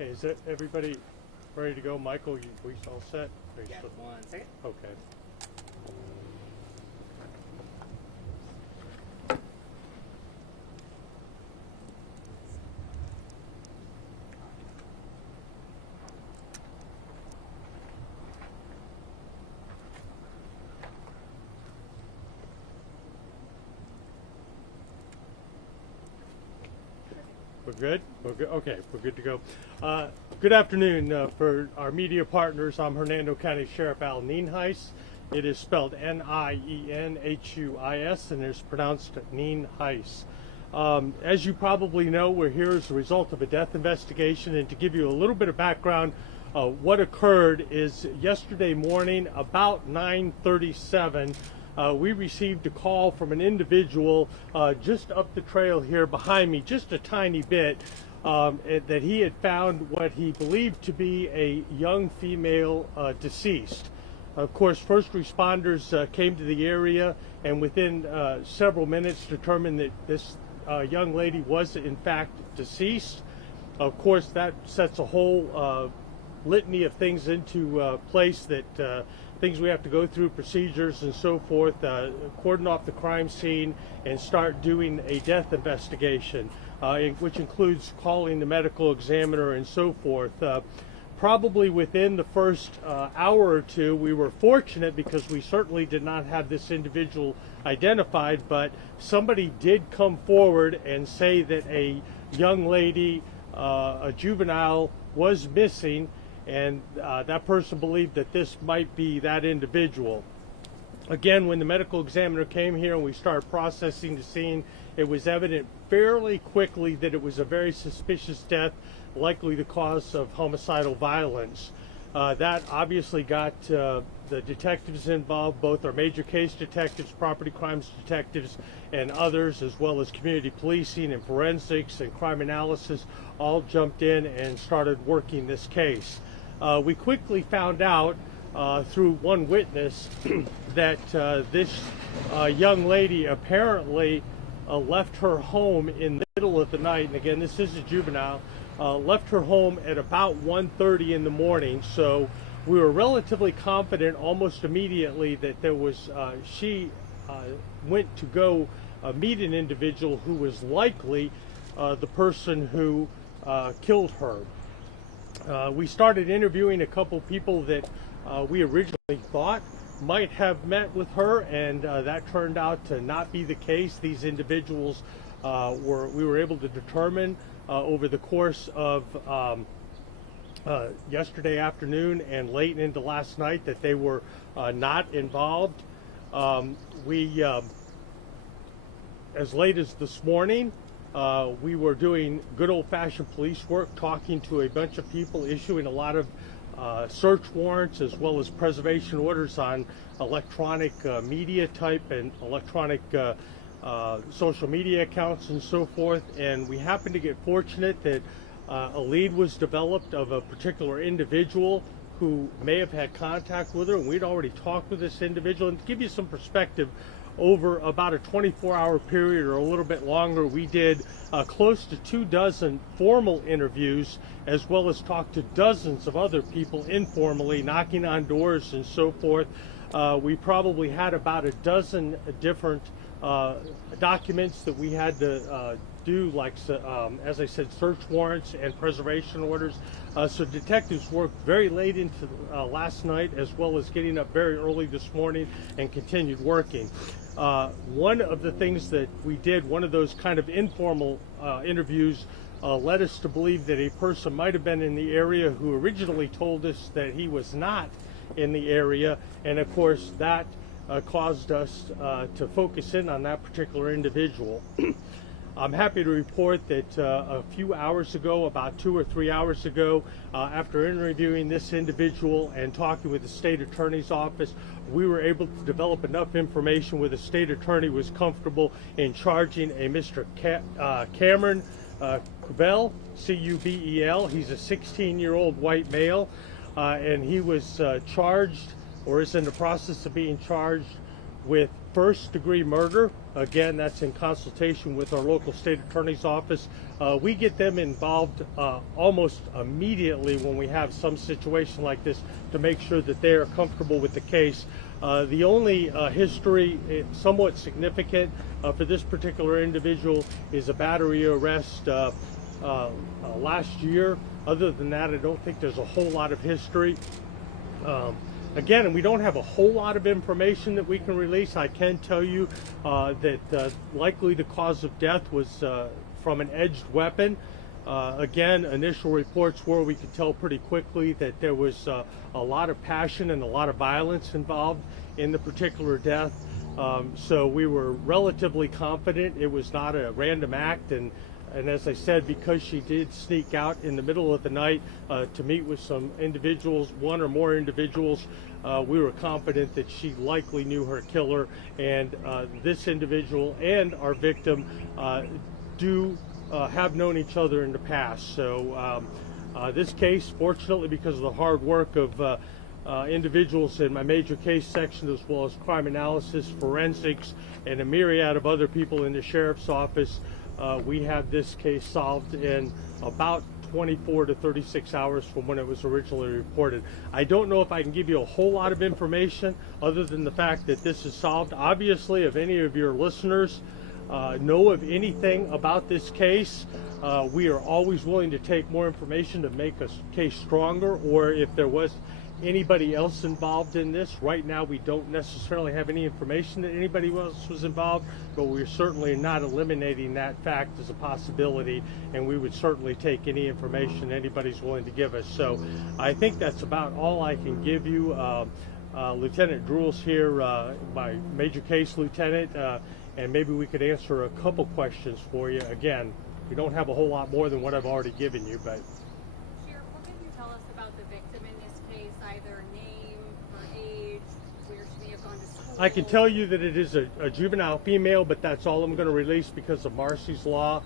Okay, is that everybody ready to go? Michael, we all set? Yeah, 1 second. Okay. We're good? We're good? Okay, we're good to go. Good afternoon for our media partners. I'm Hernando County Sheriff Al Nienhuis. It is spelled Nienhuis and it's pronounced Nienhuis. As you probably know, we're here as a result of a death investigation, and to give you a little bit of background, what occurred is yesterday morning about 9:37, we received a call from an individual just up the trail here behind me, just a tiny bit, that he had found what he believed to be a young female deceased. Of course, first responders came to the area and within several minutes determined that this young lady was in fact deceased. Of course, that sets a whole litany of things into place, that things we have to go through, procedures and so forth, cordon off the crime scene and start doing a death investigation, which includes calling the medical examiner and so forth. Probably within the first hour or two, we were fortunate because we certainly did not have this individual identified, but somebody did come forward and say that a young lady, a juvenile, was missing, and that person believed that this might be that individual. Again, when the medical examiner came here and we started processing the scene, it was evident fairly quickly that it was a very suspicious death, likely the cause of homicidal violence. That obviously got the detectives involved, both our major case detectives, property crimes detectives, and others, as well as community policing and forensics and crime analysis, all jumped in and started working this case. We quickly found out through one witness that this young lady apparently left her home in the middle of the night, and again, this is a juvenile, left her home at about 1:30 in the morning. So we were relatively confident almost immediately that there was, she went to go meet an individual who was likely the person who killed her. We started interviewing a couple people that we originally thought might have met with her, and that turned out to not be the case. These individuals we were able to determine over the course of yesterday afternoon and late into last night that they were not involved. As late as this morning, we were doing good old-fashioned police work, talking to a bunch of people, issuing a lot of search warrants as well as preservation orders on electronic media type and electronic social media accounts and so forth. And we happened to get fortunate that a lead was developed of a particular individual who may have had contact with her, and we'd already talked with this individual. And to give you some perspective, over about a 24-hour period or a little bit longer, we did close to 24 formal interviews, as well as talked to dozens of other people informally, knocking on doors and so forth. We probably had about a dozen different documents that we had to do, like, as I said, search warrants and preservation orders. So detectives worked very late into last night, as well as getting up very early this morning, and continued working. One of the things that we did, one of those kind of informal interviews, led us to believe that a person might have been in the area who originally told us that he was not in the area, and of course that caused us to focus in on that particular individual. I'm happy to report that a few hours ago, about 2 or 3 hours ago, after interviewing this individual and talking with the state attorney's office, we were able to develop enough information where the state attorney was comfortable in charging a Mr. Cameron Cubel, C-U-B-E-L. He's a 16-year-old white male, and he was charged, or is in the process of being charged, with first-degree murder Again, that's in consultation with our local state attorney's office. We get them involved almost immediately when we have some situation like this to make sure that they are comfortable with the case. The only history somewhat significant for this particular individual is a battery arrest last year. Other than that, I don't think there's a whole lot of history. Again, we don't have a whole lot of information that we can release. I can tell you that likely the cause of death was from an edged weapon. Again, initial reports were we could tell pretty quickly that there was a lot of passion and a lot of violence involved in the particular death. So we were relatively confident it was not a random act. And as I said, because she did sneak out in the middle of the night to meet with some individuals, one or more individuals, we were confident that she likely knew her killer. And this individual and our victim do have known each other in the past. So this case, fortunately, because of the hard work of individuals in my major case section, as well as crime analysis, forensics, and a myriad of other people in the sheriff's office, we have this case solved in about 24 to 36 hours from when it was originally reported. I don't know if I can give you a whole lot of information other than the fact that this is solved. Obviously, if any of your listeners know of anything about this case, we are always willing to take more information to make a case stronger, or if there was anybody else involved in this. Right now we don't necessarily have any information that anybody else was involved, but we're certainly not eliminating that fact as a possibility, and we would certainly take any information anybody's willing to give us. So I think that's about all I can give you. Lieutenant Drew's here, my major case lieutenant, and maybe we could answer a couple questions for you. Again, we don't have a whole lot more than what I've already given you, but Sheriff, what can you tell us about the victim in this case, either name or age, where she may have gone to school? I can tell you that it is a juvenile female, but that's all I'm going to release because of Marcy's Law.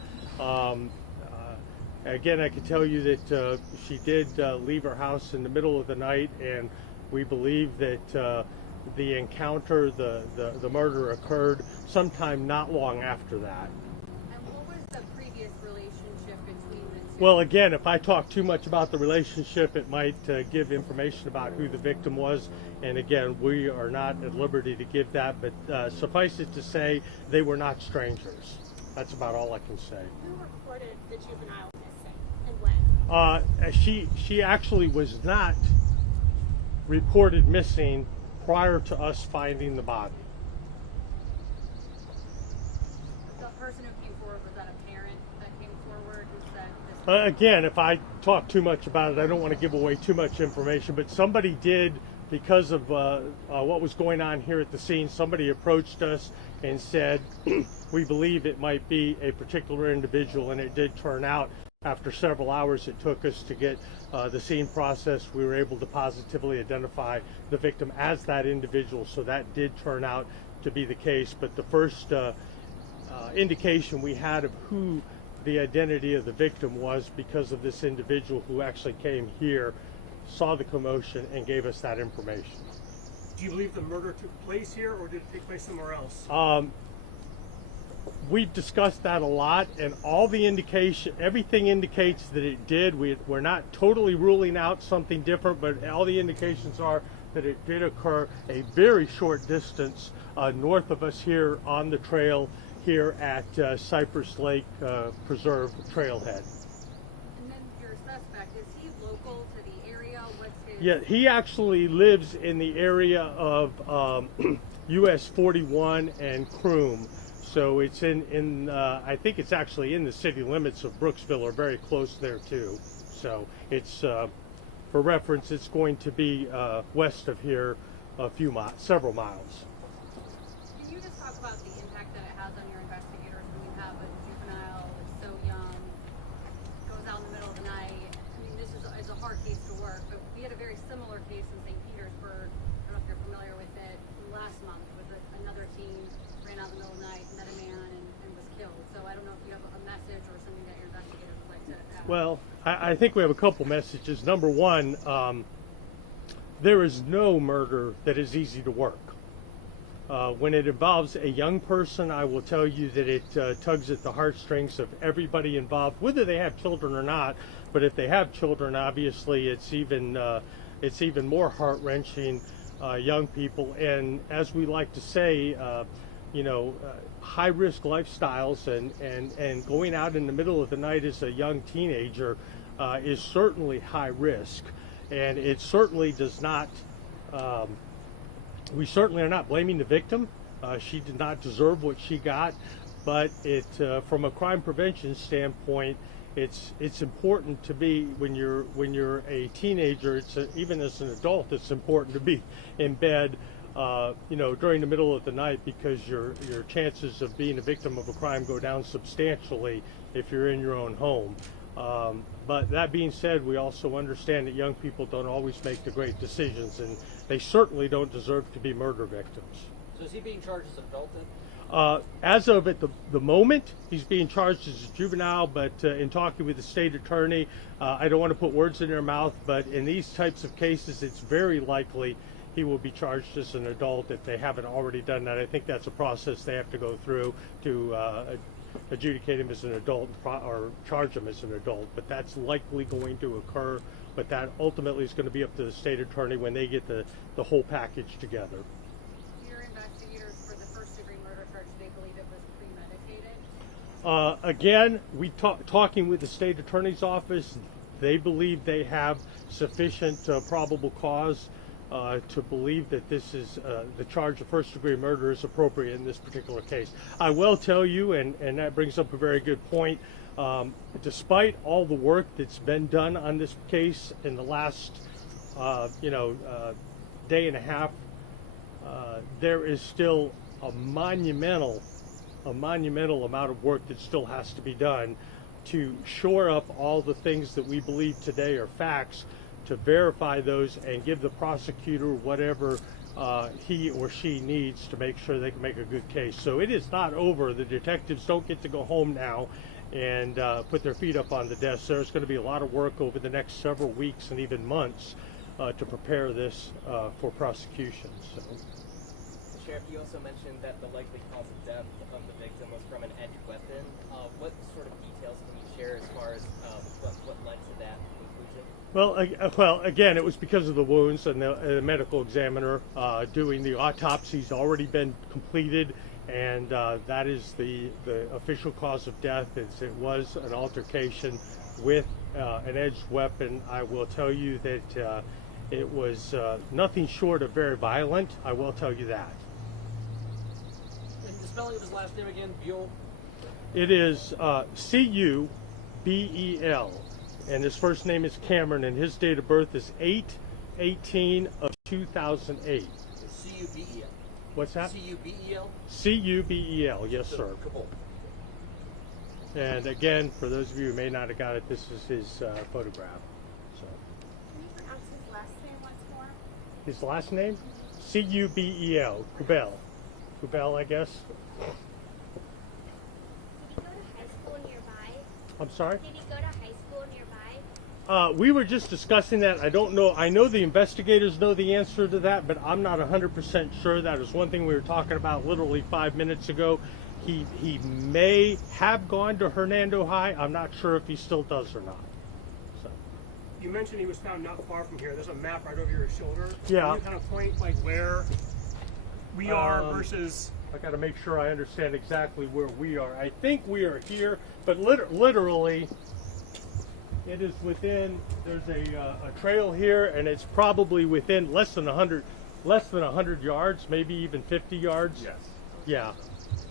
Again, I can tell you that she did leave her house in the middle of the night, and we believe that the encounter, the murder occurred sometime not long after that. And what was the previous relationship between the two? Well, again, if I talk too much about the relationship, it might give information about who the victim was. And again, we are not at liberty to give that, but suffice it to say, they were not strangers. That's about all I can say. Who reported the juvenile missing and when? She actually was not reported missing prior to us finding the body. The person who came forward, was that a parent that came forward? Was that this Again, if I talk too much about it, I don't want to give away too much information, but somebody did, because of what was going on here at the scene, somebody approached us and said, we believe it might be a particular individual, and it did turn out. After several hours it took us to get the scene process, we were able to positively identify the victim as that individual, so that did turn out to be the case. But the first indication we had of who the identity of the victim was because of this individual who actually came here, saw the commotion, and gave us that information. Do you believe the murder took place here, or did it take place somewhere else? We've discussed that a lot, and all the indication, everything indicates that it did. We're not totally ruling out something different, but all the indications are that it did occur a very short distance north of us here on the trail here at Cypress Lake Preserve Trailhead. And then your suspect, is he local to the area? What's his... Yeah, he actually lives in the area of US 41 and Croom. So it's in I think it's actually in the city limits of Brooksville, or very close there too. So it's, for reference, it's going to be west of here several miles. Can you just talk about the impact that it has on your investigators when you have a juvenile that's so young, goes out in the middle of the night? I mean, this is a hard case to work, but we had a very similar case in St. Petersburg. I don't know if you're familiar with it. Last month, with another teen ran out in the middle of the night, met a man, and was killed. So I don't know if you have a message or something that your investigators would like to add. Well, I think we have a couple messages. Number one, there is no murder that is easy to work. When it involves a young person, I will tell you that it tugs at the heartstrings of everybody involved, whether they have children or not. But if they have children, obviously it's even more heart-wrenching. Young people, and as we like to say, high-risk lifestyles and going out in the middle of the night as a young teenager is certainly high risk, and it certainly does not. We certainly are not blaming the victim. She did not deserve what she got, but from a crime prevention standpoint, it's important to be when you're a teenager. Even as an adult, it's important to be in bed, during the middle of the night, because your chances of being a victim of a crime go down substantially if you're in your own home. But that being said, we also understand that young people don't always make the great decisions, and they certainly don't deserve to be murder victims. So is he being charged as an adult then? As of at the moment, he's being charged as a juvenile, but in talking with the state attorney, I don't want to put words in their mouth, but in these types of cases, it's very likely he will be charged as an adult if they haven't already done that. I think that's a process they have to go through to adjudicate him as an adult or charge him as an adult, but that's likely going to occur. But that ultimately is going to be up to the state attorney when they get the whole package together. Your investigators for the first-degree murder charge, they believe it was premeditated? Again, talking with the state attorney's office, they believe they have sufficient probable cause to believe that this is the charge of first-degree murder is appropriate in this particular case. I will tell you, and that brings up a very good point, despite all the work that's been done on this case in the last day and a half, there is still a monumental amount of work that still has to be done to shore up all the things that we believe today are facts, to verify those and give the prosecutor whatever he or she needs to make sure they can make a good case. So it is not over. The detectives don't get to go home now and put their feet up on the desk. There's going to be a lot of work over the next several weeks and even months to prepare this for prosecution. So. Sheriff, you also mentioned that the likely cause of death of the victim was from an edged weapon. What sort of details can you share as far as what led to that conclusion? Well, again, it was because of the wounds, and the medical examiner doing the autopsy's already been completed, and that is the official cause of death. It was an altercation with an edged weapon. I will tell you that it was nothing short of very violent. I will tell you that. And the spelling of his last name again, Buell? It is C-U-B-E-L. And his first name is Cameron, and his date of birth is 8/18 of 2008. C-U-B-E-L. What's that? C-U-B-E-L? C-U-B-E-L, yes, sir. Kabul. And again, for those of you who may not have got it, this is his photograph. So. Can you pronounce his last name once more? His last name? C-U-B-E-L. Kubel. Kubel, I guess. Did he go to high school nearby? I'm sorry? Did he go to high school nearby? We were just discussing that. I don't know. I know the investigators know the answer to that, but I'm not 100% sure. That is one thing we were talking about literally 5 minutes ago. He may have gone to Hernando High. I'm not sure if he still does or not. So. You mentioned he was found not far from here. There's a map right over your shoulder. Yeah. Can you kind of point like where we are versus... I got to make sure I understand exactly where we are. I think we are here, but literally, it is within. There's a trail here, and it's probably within less than 100 yards, maybe even 50 yards. Yes. Yeah.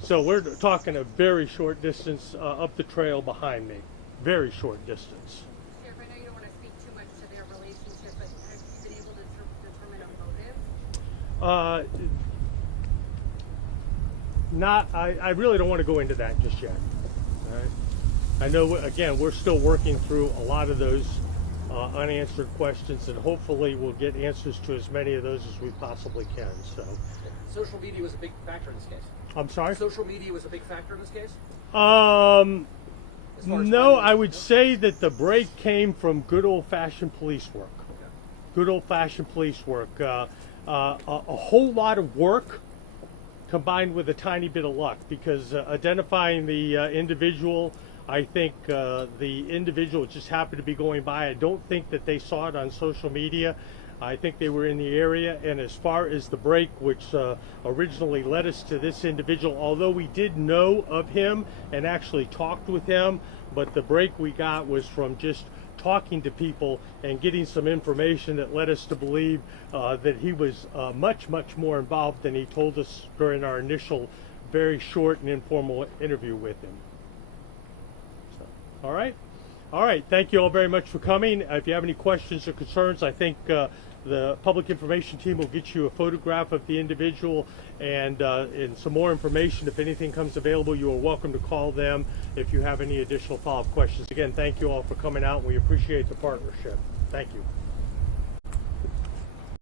So we're talking a very short distance up the trail behind me. Very short distance. Sheriff, I know you don't want to speak too much to their relationship, but have you been able to determine a motive? I really don't want to go into that just yet. All right. I know, again, we're still working through a lot of those unanswered questions, and hopefully we'll get answers to as many of those as we possibly can. So, Social media was a big factor in this case. I'm sorry? Social media was a big factor in this case? No, I would say that the break came from good old-fashioned police work. Okay. Good old-fashioned police work. A whole lot of work combined with a tiny bit of luck, because identifying the individual, I think the individual just happened to be going by. I don't think that they saw it on social media. I think they were in the area. And as far as the break, which originally led us to this individual, although we did know of him and actually talked with him, but the break we got was from just talking to people and getting some information that led us to believe that he was much more involved than he told us during our initial very short and informal interview with him. So, all right, thank you all very much for coming. If you have any questions or concerns, I think the public information team will get you a photograph of the individual and some more information. If anything comes available, you are welcome to call them if you have any additional follow-up questions. Again, thank you all for coming out. We appreciate the partnership. Thank you.